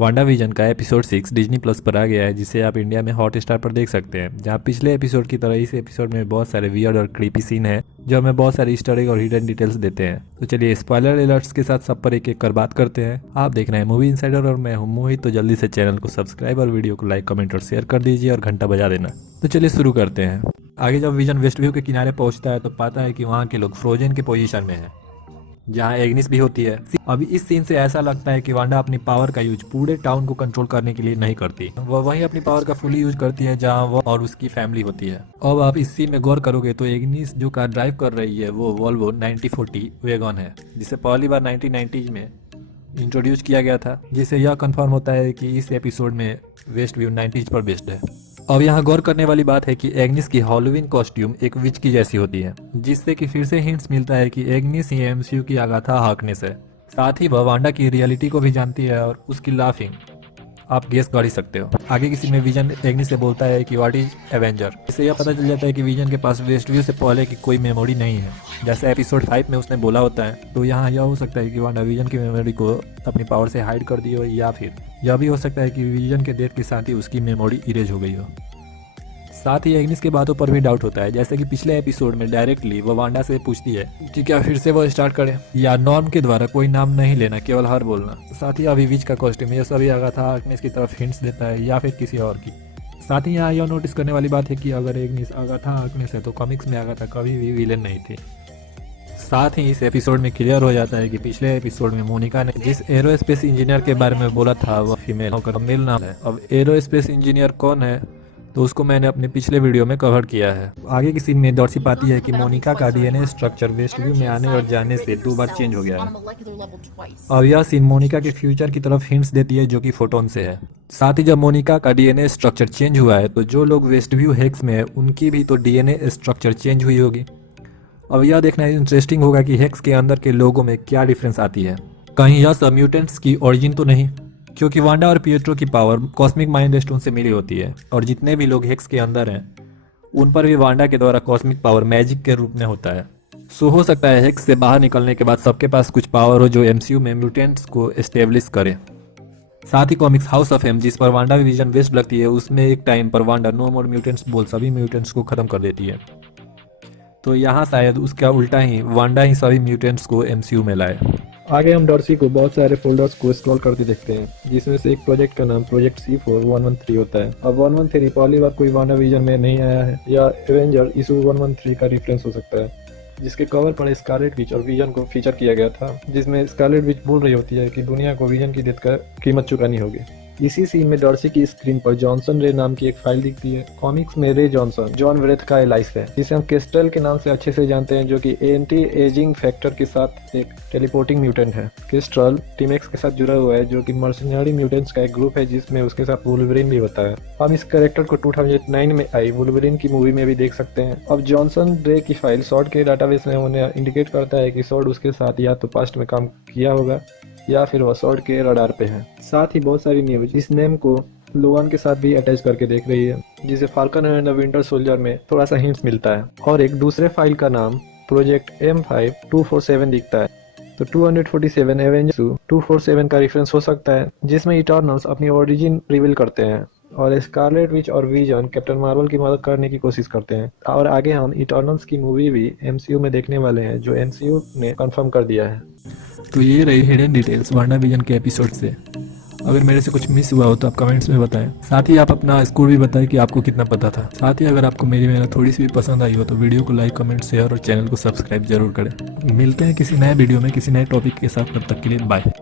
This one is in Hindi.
वांडा विजन का एपिसोड 6 डिज्नी प्लस पर आ गया है, जिसे आप इंडिया में हॉट स्टार पर देख सकते हैं। जहां पिछले एपिसोड की तरह इस एपिसोड में बहुत सारे वियर्ड और क्रीपी सीन हैं जो हमें बहुत सारे ईस्टर एग और हिडन डिटेल्स देते हैं। तो चलिए स्पॉइलर अलर्ट्स के साथ सब पर एक एक कर बात करते हैं। आप देख रहे हैं मूवी इनसाइडर और मैं हूं मोहित। तो जल्दी से चैनल को सब्सक्राइब और वीडियो को लाइक, कमेंट और शेयर कर दीजिए और घंटा बजा देना। तो चलिए शुरू करते हैं। आगे जब विजन वेस्ट व्यू के किनारे पहुंचता है तो पाता है कि वहाँ के लोग फ्रोजन के पोजीशन में है, जहाँ एग्निस भी होती है। अभी इस सीन से ऐसा लगता है कि वांडा अपनी पावर का यूज पूरे टाउन को कंट्रोल करने के लिए नहीं करती, वह वहीं अपनी पावर का फुली यूज करती है जहाँ वो और उसकी फैमिली होती है। अब आप इस सीन में गौर करोगे तो एग्निस जो कार ड्राइव कर रही है वो वोल्वो 9040 वैगन है, जिसे पहली बार 1990 में इंट्रोड्यूस किया गया था, जिससे यह कंफर्म होता है कि इस एपिसोड में वेस्ट व्यू 90s पर बेस्ड है। अब यहाँ गौर करने वाली बात है कि एग्निस की हैलोवीन कॉस्ट्यूम एक विच की जैसी होती है, जिससे कि फिर से हिंट्स मिलता है कि एग्निस ही एमसीयू की आगाथा हार्कनेस है। साथ ही वह वांडा की रियलिटी को भी जानती है और उसकी लाफिंग आप गेस कर ही सकते हो। आगे किसी में विजन एग्निस से बोलता है कि व्हाट इज एवेंजर। इससे यह पता चल जाता है कि विजन के पास वेस्ट व्यू से पहले की कोई मेमोरी नहीं है, जैसे एपिसोड 5 में उसने बोला होता है। तो यहाँ यह हो सकता है कि वांडा विजन की मेमोरी को अपनी पावर से हाइड कर दी हो, या फिर यह भी हो सकता है कि विजन के डेथ के साथ ही उसकी मेमोरी इरेज हो गई हो। साथ ही एग्निस की बातों पर भी डाउट होता है, जैसे कि पिछले एपिसोड में डायरेक्टली वो वांडा से पूछती है कि क्या फिर से वो स्टार्ट करे या नॉर्म के द्वारा कोई नाम नहीं लेना, केवल हर बोलना। साथ ही अभी विच का कॉस्ट्यूम ये सभी आगाथा हार्कनेस की तरफ हिंट्स देता है, या फिर किसी और की। साथ ही यहाँ यह नोटिस करने वाली बात है कि अगर एग्निस आगाथा हार्कनेस है तो कॉमिक्स में आगाथा कभी भी विलेन नहीं थी। साथ ही इस एपिसोड में क्लियर हो जाता है कि पिछले एपिसोड में मोनिका ने जिस एरोस्पेस इंजीनियर के बारे में बोला था वह फीमेल होकर मेल नाम है। अब एरोस्पेस इंजीनियर कौन है तो उसको मैंने अपने पिछले वीडियो में कवर किया है। आगे की सीन में डॉर्सी पाती है कि मोनिका का डीएनए स्ट्रक्चर वेस्ट व्यू में आने और जाने से 2 बार चेंज हो गया है। और यह सीन मोनिका के फ्यूचर की तरफ हिंट्स देती है, जो कि फोटोन से है। साथ ही जब मोनिका का डीएनए स्ट्रक्चर चेंज हुआ है तो जो लोग वेस्ट व्यू हेक्स में है उनकी भी तो डीएनए स्ट्रक्चर चेंज हुई होगी। अब यह देखना इंटरेस्टिंग होगा कि हेक्स के अंदर के लोगों में क्या डिफरेंस आती है। कहीं यह सब म्यूटेंट्स की ओरिजिन तो नहीं, क्योंकि वांडा और पिएट्रो की पावर कॉस्मिक माइंड स्टोन से मिली होती है और जितने भी लोग हेक्स के अंदर हैं उन पर भी वांडा के द्वारा कॉस्मिक पावर मैजिक के रूप में होता है। सो हो सकता है हेक्स से बाहर निकलने के बाद सबके पास कुछ पावर हो जो एमसीयू में म्यूटेंट्स को एस्टेब्लिश करे। साथ ही कॉमिक्स हाउस ऑफ एम जिस पर वांडा विजन वेस्ट लगती है उसमें एक टाइम पर वांडा नो मोर म्यूटेंट्स बोल सभी म्यूटेंट्स को खत्म कर देती है। तो यहाँ शायद उसका उल्टा ही वांडा ही सभी म्यूटेंट्स को एमसीयू में लाए। आगे हम डॉर्सी को बहुत सारे फोल्डर्स को स्क्रॉल करते देखते हैं, जिसमें से एक प्रोजेक्ट का नाम प्रोजेक्ट C4113 होता है। अब 113 पहली बार कोई वांडा विजन में नहीं आया है, या एवेंजर इशू 113 का रेफरेंस हो सकता है, जिसके कवर पर स्कारलेट विच और विजन को फीचर किया गया था, जिसमें स्कारलेट विच बोल रही होती है कि दुनिया को विजन की डेथ का कीमत चुकानी होगी। इसी सीन में डॉर्सी की स्क्रीन पर जॉनसन रे नाम की एक फाइल दिखती है। कॉमिक्स में रे जॉनसन जॉन व्रेथ का एलाइस है, जिसे हम क्रिस्टल के नाम से अच्छे से जानते हैं, जो कि एंटी एजिंग फैक्टर के साथ एक टेलीपोर्टिंग म्यूटेंट है। क्रिस्टल टीमेक्स के साथ जुड़ा हुआ है, जो कि मर्सनरी म्यूटेंट्स का एक ग्रुप है, जिसमें उसके साथ वुल्वरिन भी होता है। हम इस कैरेक्टर को 2009 में आई वुल्वरिन की मूवी में भी देख सकते हैं। अब जॉनसन रे की फाइल सॉर्ड के डाटाबेस में उन्हें इंडिकेट करता है कि सॉर्ड उसके साथ या तो पास्ट में काम किया होगा या फिर वह सॉर्ड के रडार पे है। साथ ही बहुत सारी न्यूज इस नेम को लोगन के साथ भी अटैच करके देख रही है, जिसे falcon and the winter soldier में थोड़ा सा हिंट्स मिलता है। और एक दूसरे फाइल का नाम प्रोजेक्ट M5247 दिखता है। तो 247 एवेंजर्स 247 का रेफरेंस हो सकता है, जिसमें इटर्नल्स अपनी ओरिजिन रिवील करते हैं और स्कारलेट विच और विजन कैप्टन मार्वल की मदद करने की कोशिश करते हैं। और आगे हम इटर्नल्स की मूवी भी एमसीयू में देखने वाले हैं, जो एमसीयू ने कंफर्म कर दिया है। तो ये रही हिडन डिटेल्स वांडा विजन के एपिसोड से। अगर मेरे से कुछ मिस हुआ हो तो आप कमेंट्स में बताएं। साथ ही आप अपना स्कोर भी बताएं कि आपको कितना पता था। साथ ही अगर आपको मेरी मेहनत थोड़ी सी भी पसंद आई हो तो वीडियो को लाइक, कमेंट, शेयर और चैनल को सब्सक्राइब जरूर करें। मिलते हैं किसी नए वीडियो में किसी नए टॉपिक के साथ, तब तक के लिए बाय।